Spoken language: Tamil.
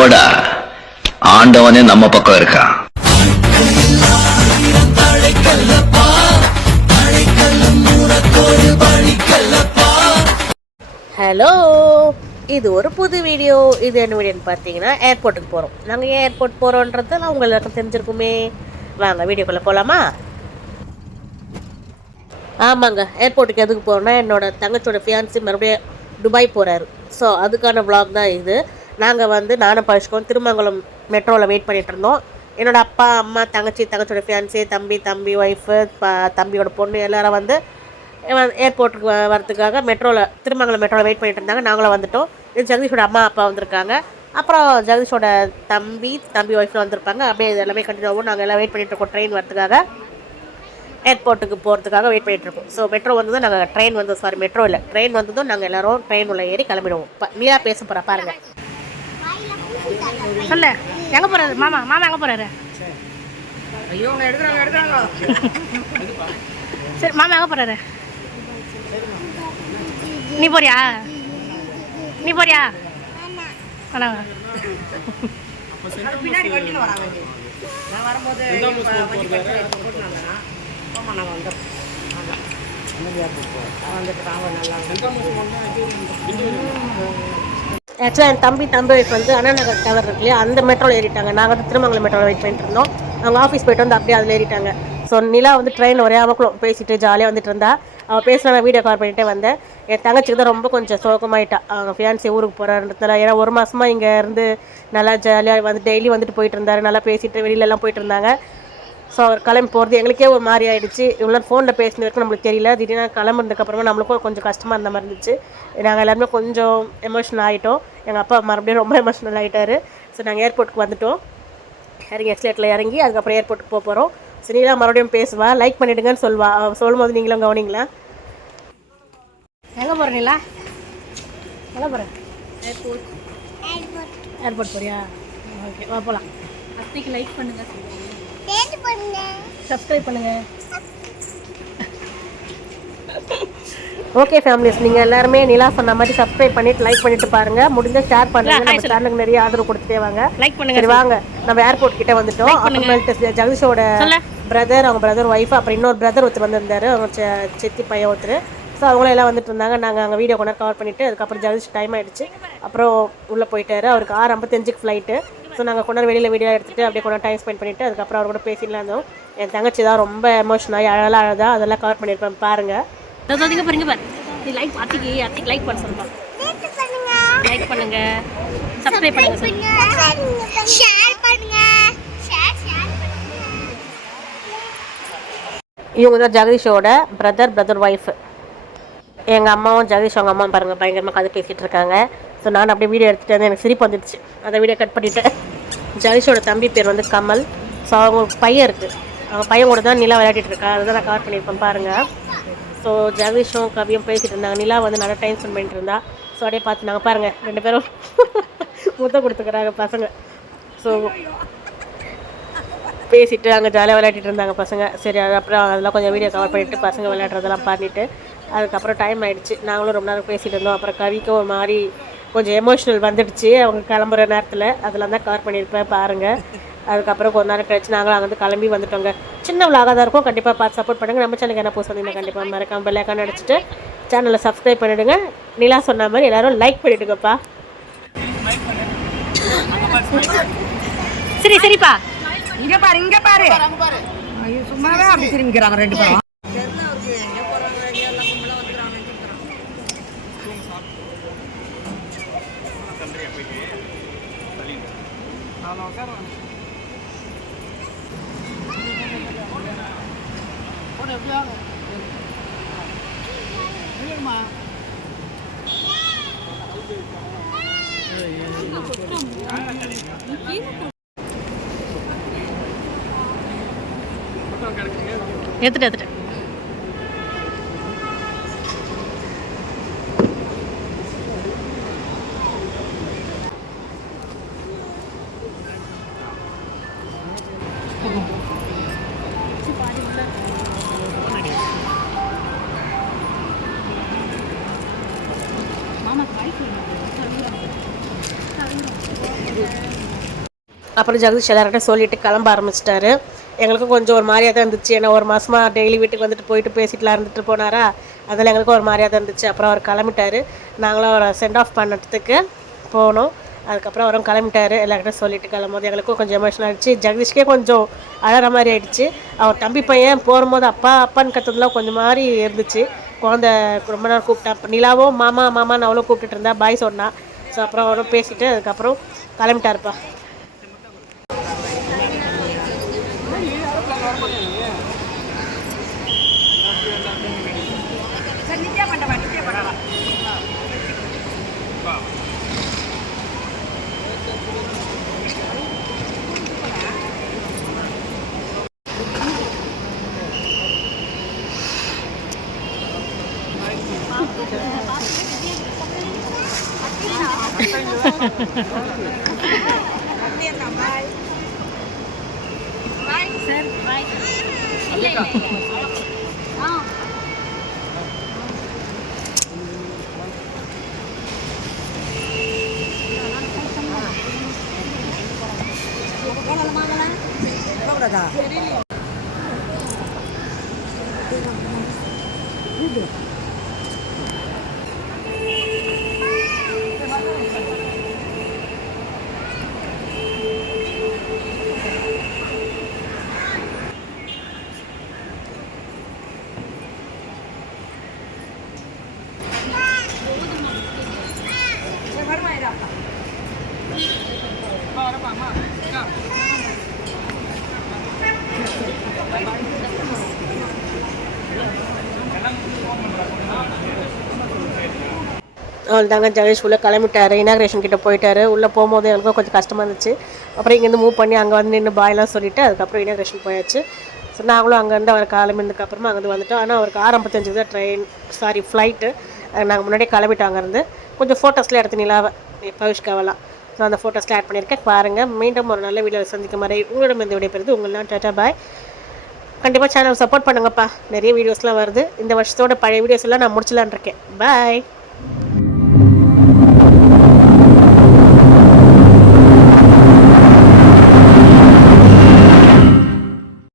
போடா, ஆண்டவனே நம்ம பக்கம் இருக்கான். ஹலோ, இது ஒரு புது வீடியோ. இது என்ன வீடியோன்னு பார்த்தீங்கன்னா, ஏர்போர்ட்டுக்கு போகிறோம். நாங்கள் ஏன் ஏர்போர்ட் போகிறோன்றது உங்களுக்கு தெரிஞ்சிருக்குமே. வாங்க வீடியோக்குள்ளே போகலாமா? ஆமாங்க, ஏர்போர்ட்டுக்கு எதுக்கு போகிறோன்னா, என்னோடய தங்கச்சியோட ஃபியான்சி மறுபடியும் துபாய் போகிறாரு. ஸோ அதுக்கான வ்ளாக் தான் இது. நாங்கள் நானும் பழச்சிக்கோம் திருமங்கலம் மெட்ரோவில் வெயிட் பண்ணிகிட்டு இருந்தோம். என்னோடய அப்பா, அம்மா, தங்கச்சியோட ஃபியான்சி, தம்பி ஒய்ஃபு, தம்பியோட பொண்ணு எல்லோரும் ஏர்போர்ட்டுக்கு வரதுக்காக திருமங்கலம் மெட்ரோவில் வெயிட் பண்ணிட்டு இருந்தாங்க. நாங்களும் வந்துவிட்டோம். இது ஜெகதீஷோட அம்மா அப்பா வந்திருக்காங்க. அப்புறம் ஜெகதீஷோட தம்பி ஒய்ஃபில் வந்திருப்பாங்க. அப்படியே இது எல்லாமே கண்டினியூ ஆகும். நாங்கள் எல்லாம் வெயிட் பண்ணிகிட்டு இருக்கோம் ட்ரெயின் வரதுக்காக, ஏர்போர்ட்டுக்கு போகிறதுக்காக வெயிட் பண்ணிகிட்ருக்கோம். ஸோ மெட்ரோ வந்ததும் நாங்கள் மெட்ரோ இல்லை, ட்ரெயின் வந்ததும் நாங்கள் எல்லோரும் ட்ரெயின் உள்ள ஏறி கிளம்பிடுவோம். நீயா பேச போகிறா பாருங்கள். சொல்ல எங்கே போகிறாரு மாமா எங்கே போகிறாரு? ஐயோ எடுக்கிறாங்க. சரி, மாமா எங்கே போகிறாரு? நீ போறியா? வேணாங்க. பின்னாடி வண்டியில் வராங்க. நான் வரும்போது ஆக்சுவலாக என் தம்பி ஒய்ஃப் அண்ணா நகர் டவர் இருக்கு இல்லையா, அந்த மெட்ரோவில் ஏறிட்டாங்க. நாங்கள் திருமங்கலம் மெட்ரோவில் வெயிட் பண்ணிட்டு இருந்தோம். அவங்க ஆஃபீஸ் போய்ட்டு அப்படியே அதில் ஏறிட்டாங்க. ஸோ நிலா ட்ரெயின் ஒரே அவங்களும் பேசிட்டு ஜாலியாக வந்துட்டு இருந்தா. அவள் பேசுகிறவங்க வீடியோ கால் பண்ணிகிட்டே வந்தேன். என் தங்கச்சிக்கு தான் ரொம்ப கொஞ்சம் சோகமாயிட்டா. அவங்க ஃபியான்சி ஊருக்கு போகிறான்றதுனால. ஏன்னா ஒரு மாதமாக இங்கே இருந்து நல்லா ஜாலியாக டெய்லி வந்துட்டு போயிட்டு இருந்தார். நல்லா பேசிட்டு வெளியிலலாம் போயிட்டு இருந்தாங்க. ஸோ அவர் கிளம்பி போகிறது எங்களுக்கே ஒரு மாதிரி ஆகிடுச்சு. இவ்வளோ ஃபோனில் பேசின வரைக்கும் நம்மளுக்கு தெரியல. திடீர்னு கிளம்புறதுக்கப்புறமா நம்மளுக்கும் கொஞ்சம் கஷ்டமாக இருந்த மாதிரி இருந்துச்சு. நாங்கள் எல்லாருமே கொஞ்சம் எமோஷனல் ஆகிட்டோம். எங்கள் அப்பா மறுபடியும் ரொம்ப எமோஷனல் ஆகிட்டார். ஸோ நாங்கள் ஏர்போர்ட்டுக்கு வந்துவிட்டோம். எஸ்லேட்டில் இறங்கி அதுக்கப்புறம் ஏர்போர்ட்டுக்கு போகிறோம். சரிங்களா, மறுபடியும் பேசுவா. லைக் பண்ணிவிடுங்கன்னு சொல்லுவா. சொல்லும்போது நீங்களும் கவனிங்களா. எங்கே போகிற நீலா? எங்கே போகிறேன்? ஏர்போர்ட் போறியா? ஓகே, வா போகலாம். அத்தைக்கு லைக் பண்ணுங்க, சப்ஸ்கிரைப் பண்ணுங்க. ஓகே ஃபேமிலிஸ், நீங்கள் எல்லாருமே நிலா சொன்ன மாதிரி சப்ஸ்கிரைப் பண்ணிட்டு லைக் பண்ணிட்டு பாருங்க. முடிஞ்ச ஷேர் பண்ணுங்க. நம்ம சேனலுக்கு நிறைய ஆதரவு கொடுத்துட்டே வாங்க. லைக் பண்ணுங்க. சரி வாங்க, நம்ம ஏர்போர்ட் கிட்ட வந்துட்டோம். அப்புறமேட்டு ஜெகதீஷோட அவங்க பிரதர் ஒய்ஃப், அப்புறம் இன்னொரு பிரதர் ஒருத்தர் வந்திருந்தாரு, அவங்க சித்தி பையன் ஒருத்தர். ஸோ அவங்களும் எல்லாம் வந்துட்டு இருந்தாங்க. நாங்கள் அங்கே வீடியோ கொண்டு கவர் பண்ணிவிட்டு அதுக்கப்புறம் ஜெகதீஷ் டைம் ஆகிடுச்சு. அப்புறம் உள்ளே போயிட்டாரு. அவருக்கு 6:55 ஃப்ளைட்டு. ஸோ நாங்கள் கொண்டாந்து வெளியில் வீடியோ எடுத்துகிட்டு அப்படியே கொண்டாந்து டைம் ஸ்பெண்ட் பண்ணிவிட்டு அதுக்கப்புறம் அவர் கூட பேசிடலாம் இருந்தோம். என் தங்கச்சி தான் ரொம்ப எமோஷனாகி அழகா அதெல்லாம் கவர் பண்ணியிருப்பேன் பாருங்கள். நீ லைக் அத்திக்கு லைக் பண்ண சொல்லுங்க. லைக் பண்ணுங்க, சப்ஸ்கிரைப் பண்ணுங்க, ஷேர் பண்ணுங்க. இவங்க தான் ஜெகதீஷோட பிரதர் ஒய்ஃப். எங்கள் அம்மாவும் ஜெகதீஷ் அவங்க அம்மா பாருங்கள் பயங்கரமாக கதை பேசிகிட்டு இருக்காங்க. ஸோ நான் அப்படியே வீடியோ எடுத்துகிட்டு வந்து எனக்கு சிரிப்பு வந்துடுச்சு. அந்த வீடியோ கட் பண்ணிவிட்டேன். ஜெகதீஷோட தம்பி பேர் கமல். ஸோ அவங்க பையன் இருக்குது. அவங்க பையன் கூட தான் நிலா விளையாடிட்டு இருக்கா. அதை தான் நான் கவர் பண்ணியிருப்பேன் பாருங்கள். ஸோ ஜெகதீஷும் கவியும் பேசிகிட்டு இருந்தாங்க. நிலா நல்லா டைம் ஸ்பெண்ட் பண்ணிட்டு இருந்தா. ஸோ அப்படியே பார்த்துனாங்க பாருங்கள், 2 பேரும் முத்தம் கொடுத்துக்கிறாங்க பசங்க. ஸோ பேசிட்டு அங்கே ஜாலியாக விளையாடிட்டு இருந்தாங்க பசங்க. சரி, அப்புறம் அதெல்லாம் கொஞ்சம் வீடியோ கவர் பண்ணிவிட்டு பசங்க விளையாடுறதெல்லாம் பண்ணிவிட்டு அதுக்கப்புறம் டைம் ஆகிடுச்சு. நாங்களும் ரொம்ப நேரம் பேசிகிட்டு இருந்தோம். அப்புறம் கவிக்கு ஒரு மாதிரி கொஞ்சம் எமோஷ்னல் வந்துடுச்சு அவங்க கிளம்புற நேரத்தில். அதெல்லாம் தான் கவர் பண்ணியிருப்பேன் பாருங்கள். அதுக்கப்புறம் கொஞ்ச நேரம் கழிச்சு நாங்களும் அங்கே கிளம்பி வந்துட்டோங்க. சின்ன விலாகாக தான் இருக்கும். கண்டிப்பாக பார்த்து சப்போர்ட் பண்ணுங்கள். நம்ம சேனலுக்கு என்ன போஸ்ட் வந்தீங்கன்னா கண்டிப்பாக மறக்காம பெல் ஐகான் அடிச்சுட்டு சேனலை சப்ஸ்கிரைப் பண்ணிவிடுங்க. நிலா சொன்ன மாதிரி எல்லோரும் லைக் பண்ணிவிடுங்கப்பா. சரிப்பா. இங்க பாரு சும்மாவே அப்படி திரும்பிக்கிறாங்க 2 பேரும். எடுத்துட்டு மாமா காய் அப்புறம் ஜெகதீஷ் எல்லார்கிட்ட சொல்லிவிட்டு கிளம்ப ஆரம்பிச்சிட்டாரு. எங்களுக்கும் கொஞ்சம் ஒரு மாதிரியாக தான் இருந்துச்சு. ஏன்னா ஒரு மாதமாக டெய்லி வீட்டுக்கு வந்துட்டு போயிட்டு பேசிட்டுலாம் இருந்துட்டு போனாரா, அதில் எங்களுக்கும் ஒரு மாதிரியாக தான் இருந்துச்சு. அப்புறம் அவர் கிளம்பிட்டார். நாங்களும் அவரை சென்ட் ஆஃப் பண்ணுறதுக்கு போனோம். அதுக்கப்புறம் அவரும் கிளம்பிட்டார். எல்லார்கிட்ட சொல்லிட்டு கிளம்போது எங்களுக்கும் கொஞ்சம் எமோஷனல் ஆகிடுச்சு. ஜெகதீஷ்கே கொஞ்சம் அழகிற மாதிரி ஆகிடுச்சு. அவர் தம்பி பையன் போகும்போது அப்பா அப்பான்னு கற்றுறதுலாம் கொஞ்சம் மாதிரி இருந்துச்சு. குழந்தை ரொம்ப நேரம் கூப்பிட்டா. நிலாவும் மாமா மாமான்னு அவ்வளோ கூப்பிட்டுட்டு இருந்தா, பாய் சொன்னா. ஸோ அப்புறம் அவரும் பேசிவிட்டு அதுக்கப்புறம் கிளம்பிட்டாருப்பா. அவள் தாங்க ஜெகதீஷ் உள்ளே கிளம்பிட்டாரு. இனாக்ரேஷன் கிட்டே போயிட்டாரு. உள்ளே போகும்போது எங்களுக்கும் கொஞ்சம் கஷ்டமாக இருந்துச்சு. அப்புறம் இங்கேருந்து மூவ் பண்ணி அங்கே வந்து நின்று பாயெல்லாம் சொல்லிவிட்டு அதுக்கப்புறம் இனாக்ரேஷன் போயாச்சு. ஸோ நாங்களும் அங்கேருந்து அவர் கிளம்பினதுக்கப்புறமா அங்கேருந்து வந்துட்டோம். ஆனால் அவருக்கு 6:55 தான் ஃப்ளைட்டு. நாங்கள் முன்னாடியே கிளம்பிட்டோம் அங்கேருந்து. கொஞ்சம் ஃபோட்டோஸ்லாம் எடுத்து நிலாவை பவிஷ்காவெல்லாம். ஸோ அந்த ஃபோட்டோஸ்லாம் ஆட் பண்ணியிருக்கேன் பாருங்கள். மீண்டும் ஒரு நல்ல வீடியோவில் சந்திக்கும் வரை உங்களிடம் இந்த விடைபெறுது உங்களெலாம் டாட்டா பாய். கண்டிப்பாக சேனல் சப்போர்ட் பண்ணுங்கப்பா. நிறைய வீடியோஸ்லாம் வருது. இந்த வருஷத்தோட பழைய வீடியோஸ் எல்லாம் நான் முடிச்சலான் இருக்கேன். பாய்.